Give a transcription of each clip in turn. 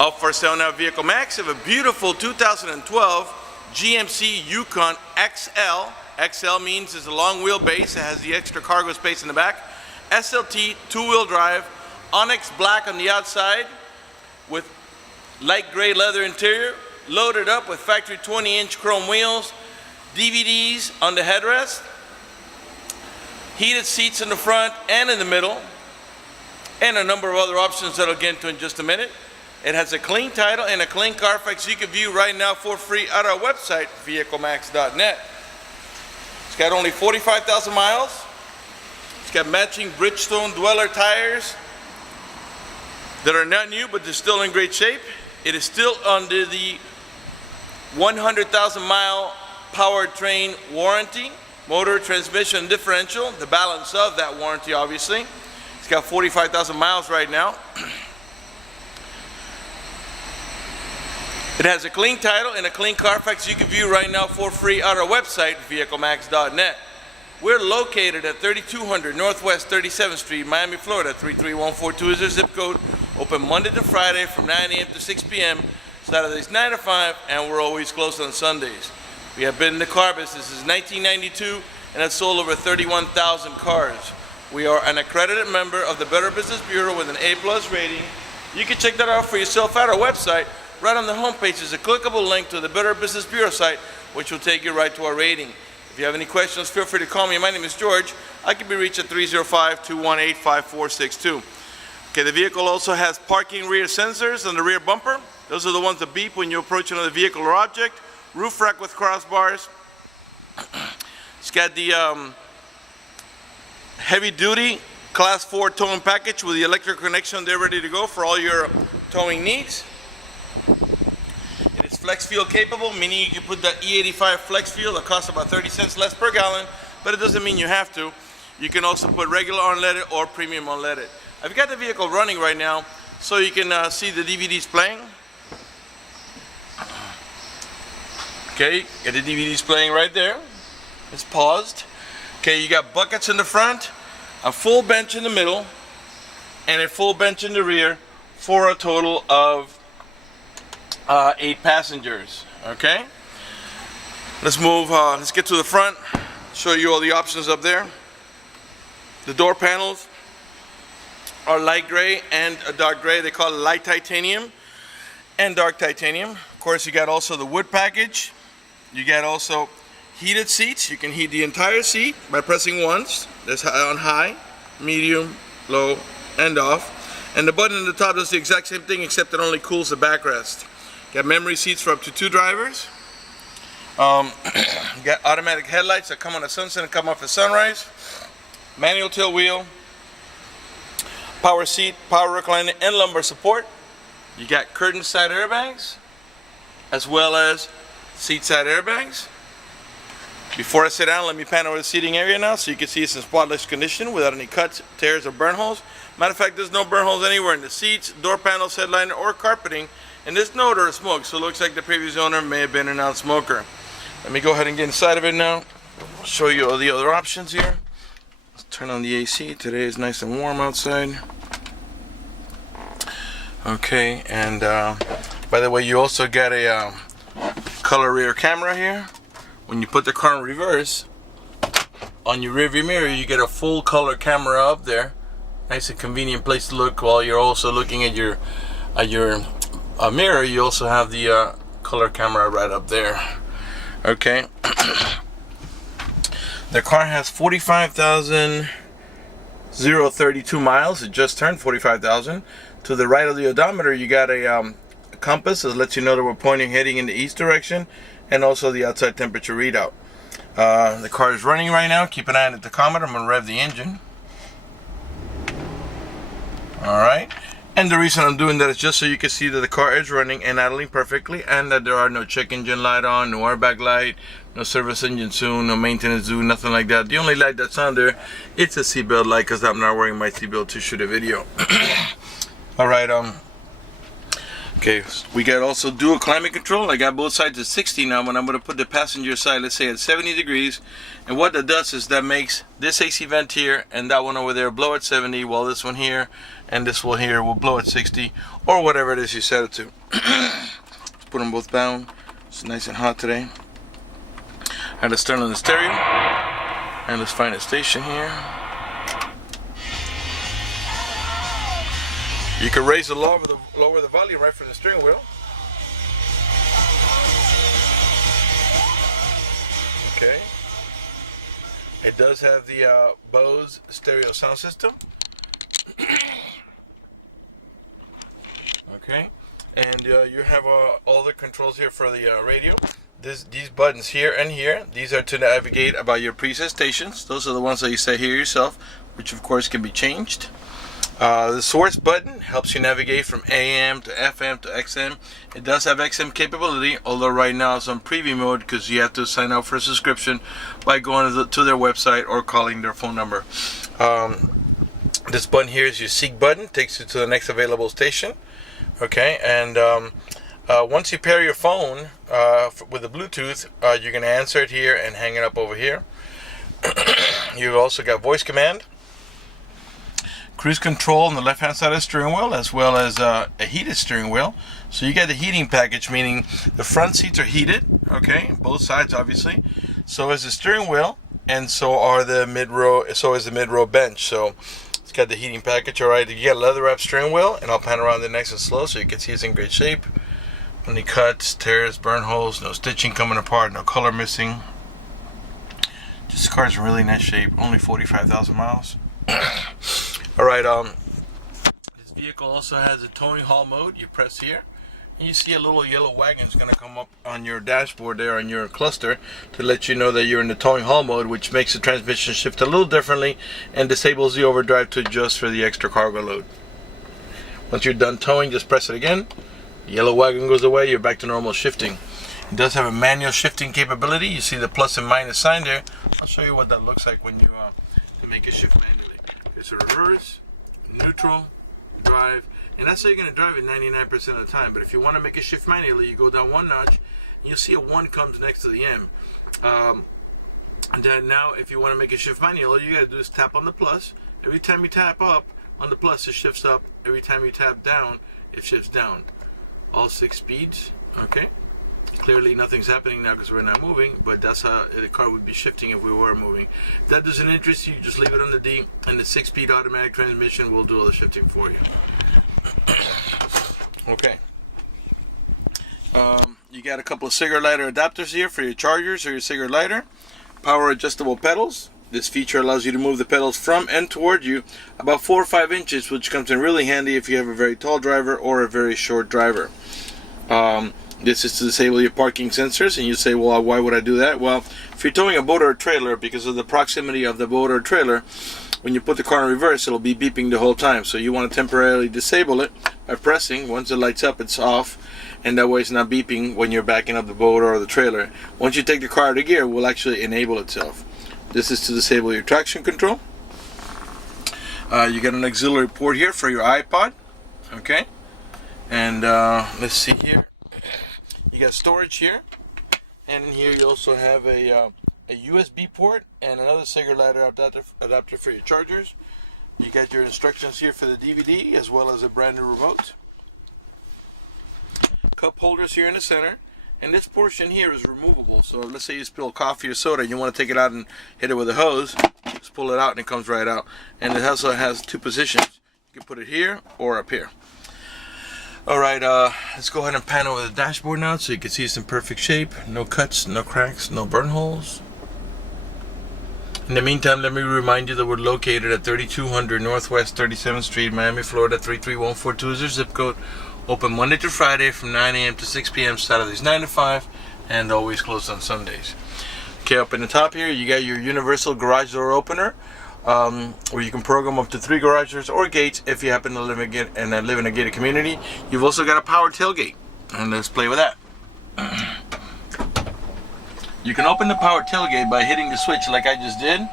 Up for sale now, Vehiclemax of a beautiful 2012 GMC Yukon XL. XL means it's a long wheelbase. It has the extra cargo space in the back. SLT, two-wheel drive, onyx black on the outside with light gray leather interior, loaded up with factory 20-inch chrome wheels, DVDs on the headrest, heated seats in the front and in the middle, and a number of other options that I'll get into in just a minute. It has a clean title and a clean Carfax you can view right now for free at our website, Vehiclemax.net. It's got only 45,000 miles. It's got matching Bridgestone Dweller tires that are not new, but they're still in great shape. It is still under the 100,000 mile powertrain warranty, motor, transmission, differential, the balance of that warranty obviously. It's got 45,000 miles right now. It has a clean title and a clean Carfax you can view right now for free at our website, Vehiclemax.net. We're located at 3200 Northwest 37th Street, Miami, Florida, 33142 is our zip code. Open Monday to Friday from 9 a.m. to 6 p.m. Saturdays 9 to 5, and we're always closed on Sundays. We have been in the car business since 1992 and have sold over 31,000 cars. We are an accredited member of the Better Business Bureau with an A+ rating. You can check that out for yourself at our website. Right on the homepage is a clickable link to the Better Business Bureau site, which will take you right to our rating. If you have any questions, feel free to call me. My name is George. I can be reached at 305-218-5462. Okay, the vehicle also has parking rear sensors on the rear bumper. Those are the ones that beep when you approach another vehicle or object. Roof rack with crossbars. It's got the heavy-duty Class 4 towing package with the electric connection there ready to go for all your towing needs. It is flex fuel capable, meaning you can put that E85 flex fuel that costs about 30 cents less per gallon, but it doesn't mean you have to. You can also put regular unleaded or premium unleaded. I've got the vehicle running right now so you can see the DVDs playing. Okay, get the DVDs playing right there. It's paused. Okay, you got buckets in the front, a full bench in the middle, and a full bench in the rear for a total of 8 passengers. Okay, let's move. Let's get to the front. Show you all the options up there. The door panels are light gray and a dark gray. They call it light titanium and dark titanium. Of course, you got also the wood package. You got also heated seats. You can heat the entire seat by pressing once. That's on high, medium, low, and off. And the button on the top does the exact same thing, except it only cools the backrest. Got memory seats for up to 2 drivers. Got automatic headlights that come on at sunset and come off at sunrise. Manual tail wheel. Power seat, power recliner, and lumbar support. You got curtain side airbags, as well as seat side airbags. Before I sit down, let me pan over the seating area now so you can see it's in spotless condition without any cuts, tears, or burn holes. Matter of fact, there's no burn holes anywhere in the seats, door panels, headliner, or carpeting, and there's no odor of smoke, so it looks like the previous owner may have been a non-smoker. Let me go ahead and get inside of it now. I'll show you all the other options here. Let's turn on the AC. Today is nice and warm outside. Okay, and by the way, you also got a color rear camera here. When you put the car in reverse, on your rear view mirror, you get a full color camera up there. Nice and convenient place to look while you're also looking at your mirror. You also have the color camera right up there. Okay. The car has 45,032 miles. It just turned 45,000. To the right of the odometer, you got a compass that lets you know that we're pointing heading in the east direction, and also the outside temperature readout. The car is running right now. Keep an eye on the tachometer. I'm going to rev the engine. Alright. And the reason I'm doing that is just so you can see that the car is running and idling perfectly, and that there are no check engine light on, no airbag light, no service engine soon, no maintenance due, nothing like that. The only light that's on there, it's a seatbelt light, because I'm not wearing my seatbelt to shoot a video. Alright, okay, we got also dual climate control. I got both sides at 60 now, but I'm going to put the passenger side, let's say, at 70 degrees. And what that does is that makes this AC vent here and that one over there blow at 70, while this one here and this one here will blow at 60 or whatever it is you set it to. Let's put them both down. It's nice and hot today. And let's turn on the stereo, and let's find a station here. You can raise or lower the volume right from the steering wheel. Okay. It does have the Bose stereo sound system. Okay. And you have all the controls here for the radio. These buttons here and here, these are to navigate about your preset stations. Those are the ones that you set here yourself, which of course can be changed. The source button helps you navigate from AM to FM to XM. It does have XM capability, although right now it's on preview mode because you have to sign up for a subscription by going to their website or calling their phone number. This button here is your seek button, takes you to the next available station. Okay, and once you pair your phone with the Bluetooth, you're going to answer it here and hang it up over here. You've also got voice command, cruise control on the left hand side of the steering wheel, as well as a heated steering wheel. So you get the heating package, meaning the front seats are heated, okay, both sides obviously. So is the steering wheel, and so are the mid-row, so is the mid-row bench. So it's got the heating package. All right, you get a leather wrap steering wheel, and I'll pan around the nice and slow so you can see it's in great shape. Any cuts, tears, burn holes, no stitching coming apart, no color missing. This car's in really nice shape, only 45,000 miles. All right, this vehicle also has a towing haul mode. You press here, and you see a little yellow wagon is going to come up on your dashboard there on your cluster to let you know that you're in the towing haul mode, which makes the transmission shift a little differently and disables the overdrive to adjust for the extra cargo load. Once you're done towing, just press it again. The yellow wagon goes away, you're back to normal shifting. It does have a manual shifting capability. You see the plus and minus sign there. I'll show you what that looks like when you to make it shift manually. It's a reverse, neutral, drive, and that's how you're going to drive it 99% of the time. But if you want to make it shift manually, you go down one notch, and you'll see a 1 comes next to the M. And then now, if you want to make it shift manual, all you got to do is tap on the plus. Every time you tap up on the plus, it shifts up. Every time you tap down, it shifts down. All 6 speeds, okay? Clearly nothing's happening now because we're not moving, but that's how the car would be shifting if we were moving. If that doesn't interest you, just leave it on the D, and the 6-speed automatic transmission will do all the shifting for you. Okay. You got a couple of cigarette lighter adapters here for your chargers or your cigarette lighter. Power adjustable pedals. This feature allows you to move the pedals from and toward you about 4 or 5 inches, which comes in really handy if you have a very tall driver or a very short driver. This is to disable your parking sensors, and you say, well, why would I do that? Well, if you're towing a boat or a trailer, because of the proximity of the boat or trailer, when you put the car in reverse, it'll be beeping the whole time. So you want to temporarily disable it by pressing. Once it lights up, it's off, and that way it's not beeping when you're backing up the boat or the trailer. Once you take the car out of gear, it will actually enable itself. This is to disable your traction control. You got an auxiliary port here for your iPod, okay? And let's see here. You got storage here, and in here you also have a USB port and another cigarette lighter adapter for your chargers. You got your instructions here for the DVD, as well as a brand new remote. Cup holders here in the center. And this portion here is removable. So let's say you spill coffee or soda and you want to take it out and hit it with a hose. Just pull it out and it comes right out. And it also has 2 positions. You can put it here or up here. Alright, let's go ahead and pan over the dashboard now so you can see it's in perfect shape. No cuts, no cracks, no burn holes. In the meantime, let me remind you that we're located at 3200 Northwest 37th Street, Miami, Florida 33142 is your zip code. Open Monday to Friday from 9 a.m. to 6 p.m. Saturdays 9 to 5, and always closed on Sundays. Okay, up in the top here, you got your universal garage door opener, where you can program up to 3 garage doors or gates if you happen to live in a gated community. You've also got a power tailgate, and let's play with that. You can open the power tailgate by hitting the switch like I just did,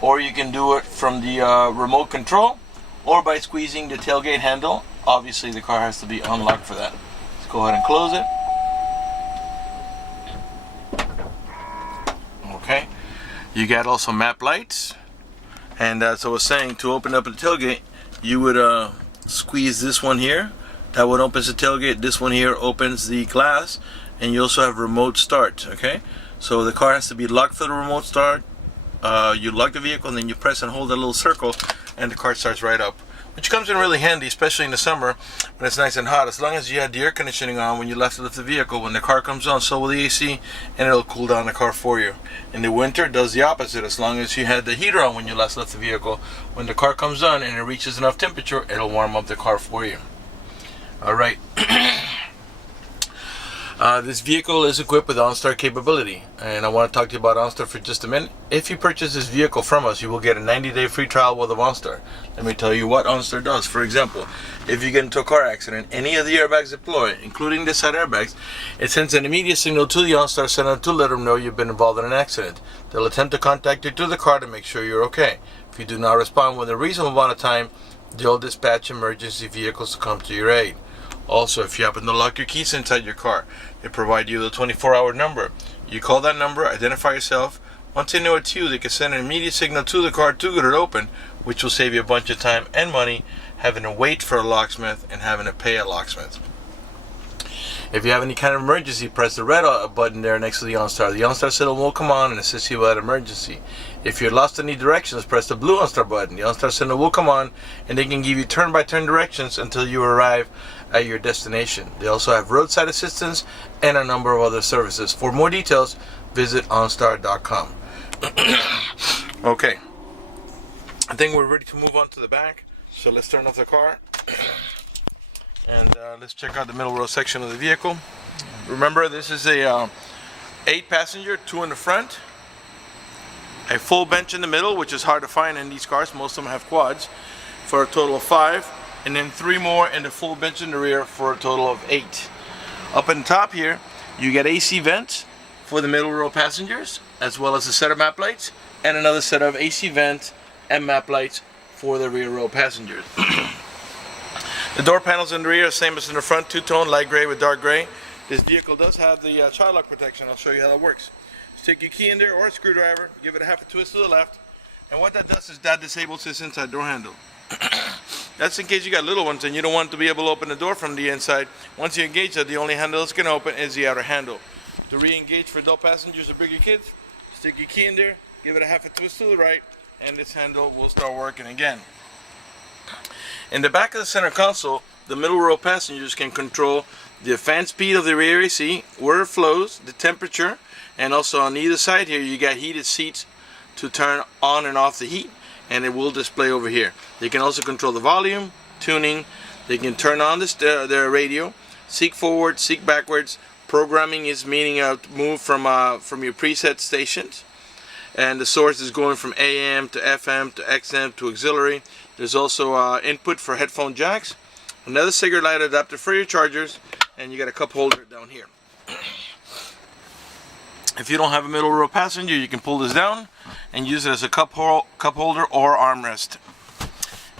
or you can do it from the remote control, or by squeezing the tailgate handle. Obviously the car has to be unlocked for that. Let's go ahead and close it. Okay, you got also map lights, and as I was saying, to open up the tailgate, you would squeeze this one here. That one opens the tailgate. This one here opens the glass, and you also have remote start. Okay, so the car has to be locked for the remote start. You lock the vehicle, and then you press and hold that little circle, and the car starts right up, which comes in really handy, especially in the summer when it's nice and hot. As long as you had the air conditioning on when you lift the vehicle, when the car comes on, so will the AC, and it'll cool down the car for you. In the winter, it does the opposite. As long as you had the heater on when you last left the vehicle, when the car comes on and it reaches enough temperature, it'll warm up the car for you. All right. This vehicle is equipped with OnStar capability, and I want to talk to you about OnStar for just a minute. If you purchase this vehicle from us, you will get a 90-day free trial with OnStar. Let me tell you what OnStar does. For example, if you get into a car accident, any of the airbags deploy, including the side airbags, it sends an immediate signal to the OnStar center to let them know you've been involved in an accident. They'll attempt to contact you through the car to make sure you're okay. If you do not respond within a reasonable amount of time, they'll dispatch emergency vehicles to come to your aid. Also, if you happen to lock your keys inside your car, they provide you with a 24-hour number. You call that number, identify yourself. Once they know it's you, they can send an immediate signal to the car to get it open, which will save you a bunch of time and money having to wait for a locksmith and having to pay a locksmith. If you have any kind of emergency, press the red button there next to the OnStar. The OnStar signal will come on and assist you with that emergency. If you're lost any directions, press the blue OnStar button. The OnStar signal will come on, and they can give you turn-by-turn directions until you arrive at your destination. They also have roadside assistance and a number of other services. For more details, visit OnStar.com. Okay, I think we're ready to move on to the back. So let's turn off the car. And let's check out the middle row section of the vehicle. Remember, this is a 8-passenger, 2 in the front, a full bench in the middle, which is hard to find in these cars. Most of them have quads, for a total of 5, and then 3 more in the full bench in the rear for a total of 8. Up in the top here, you get AC vents for the middle row passengers, as well as a set of map lights and another set of AC vents and map lights for the rear row passengers. The door panels in the rear are same as in the front, two-tone, light gray with dark gray. This vehicle does have the child lock protection. I'll show you how that works. Stick your key in there or a screwdriver, give it a half a twist to the left, and what that does is that disables this inside door handle. That's in case you got little ones and you don't want to be able to open the door from the inside. Once you engage that, the only handle that's going to open is the outer handle. To re-engage for adult passengers or bigger kids, stick your key in there, give it a half a twist to the right, and this handle will start working again. In the back of the center console, the middle row passengers can control the fan speed of the rear AC, where it flows, the temperature, and also on either side here you got heated seats to turn on and off the heat, and it will display over here. They can also control the volume, tuning, they can turn on their radio, seek forward, seek backwards. Programming is meaning move from your preset stations, and the source is going from AM to FM to XM to auxiliary. There's also input for headphone jacks, another cigarette light adapter for your chargers, and you got a cup holder down here. If you don't have a middle row passenger, you can pull this down and use it as a cup holder or armrest.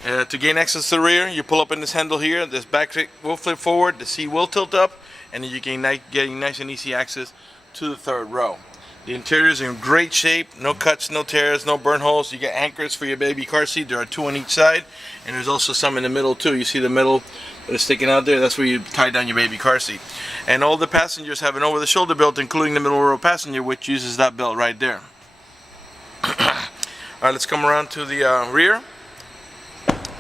To gain access to the rear, you pull up in this handle here. This back will flip forward, the seat will tilt up, and then you can get nice and easy access to the third row. The interior is in great shape, no cuts, no tears, no burn holes. You get anchors for your baby car seat. There are 2 on each side, and there's also some in the middle too. You see the middle that is sticking out there? That's where you tie down your baby car seat. And all the passengers have an over-the-shoulder belt, including the middle row passenger, which uses that belt right there. Alright, let's come around to the rear.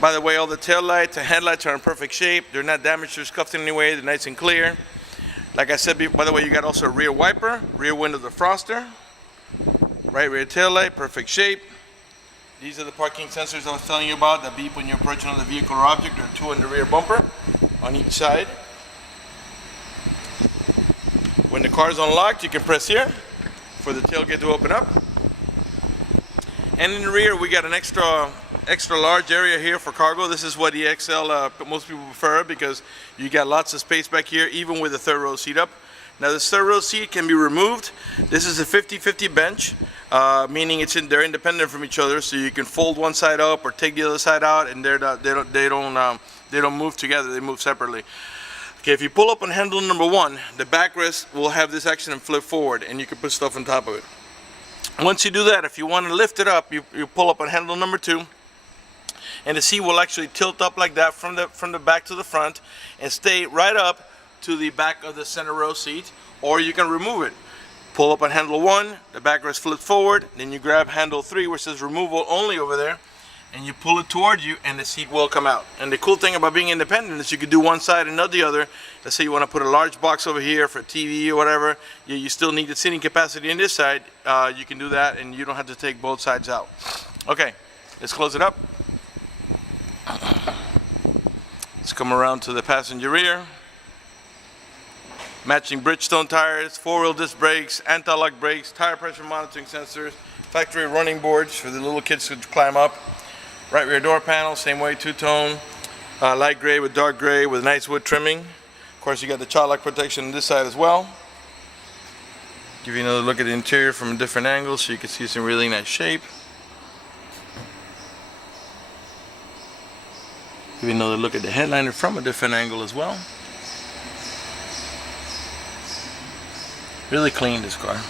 By the way, all the tail lights and headlights are in perfect shape. They're not damaged or scuffed in any way. They're nice and clear. Like I said, by the way, you got also a rear wiper, rear window defroster, right rear tail light, perfect shape. These are the parking sensors I was telling you about that beep when you're approaching another vehicle or object. There are 2 on the rear bumper on each side. When the car is unlocked, you can press here for the tailgate to open up. And in the rear, we got an extra large area here for cargo. This is what the XL most people prefer, because you got lots of space back here, even with the third row seat up. Now this third row seat can be removed. This is a 50-50 bench, meaning they're independent from each other, so you can fold one side up or take the other side out, and they don't move together. They move separately. Okay, if you pull up on handle number 1, the backrest will have this action and flip forward, and you can put stuff on top of it. Once you do that, if you want to lift it up, you pull up on handle number 2. and the seat will actually tilt up like that from the back to the front and stay right up to the back of the center row seat, or you can remove it. Pull up on handle 1, the backrest flips forward, then you grab handle 3 where it says removal only over there, and you pull it towards you and the seat will come out. And the cool thing about being independent is you can do one side and not the other. Let's say you want to put a large box over here for TV or whatever, you still need the seating capacity in this side, you can do that and you don't have to take both sides out. Okay, let's close it up. Let's come around to the passenger rear. Matching Bridgestone tires, 4-wheel disc brakes, anti-lock brakes, tire pressure monitoring sensors, factory running boards for the little kids to climb up. Right rear door panel, same way, two-tone, light gray with dark gray with nice wood trimming. Of course, you got the child lock protection on this side as well. Give you another look at the interior from a different angle so you can see some really nice shape. Give you another look at the headliner from a different angle as well. Really clean, this car.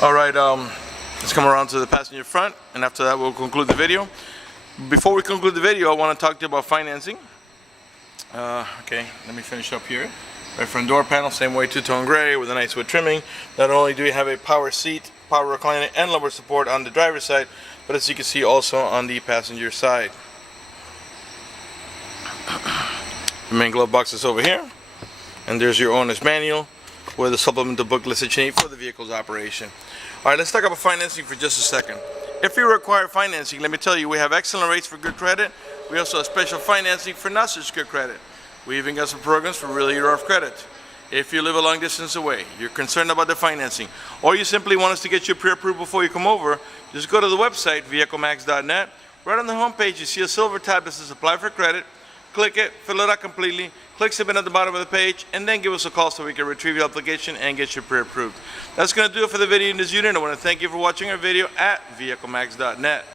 Alright, let's come around to the passenger front, and after that we'll conclude the video. Before we conclude the video, I want to talk to you about financing. Okay, let me finish up here. Right front door panel, same way, two-tone gray with a nice wood trimming. Not only do we have a power seat, power recliner, and lumbar support on the driver's side, but as you can see also on the passenger side. The main glove box is over here, and there's your owner's manual with a supplemental booklet that you need for the vehicle's operation. Alright, let's talk about financing for just a second. If you require financing, let me tell you, we have excellent rates for good credit. We also have special financing for not such good credit. We even got some programs for really rough credit. If you live a long distance away, you're concerned about the financing, or you simply want us to get you pre-approved before you come over, just go to the website, vehiclemax.net. Right on the home page, you see a silver tab that says apply for credit. Click it, fill it out completely, click submit at the bottom of the page, and then give us a call so we can retrieve your application and get you pre-approved. That's going to do it for the video in this unit. I want to thank you for watching our video at vehiclemax.net.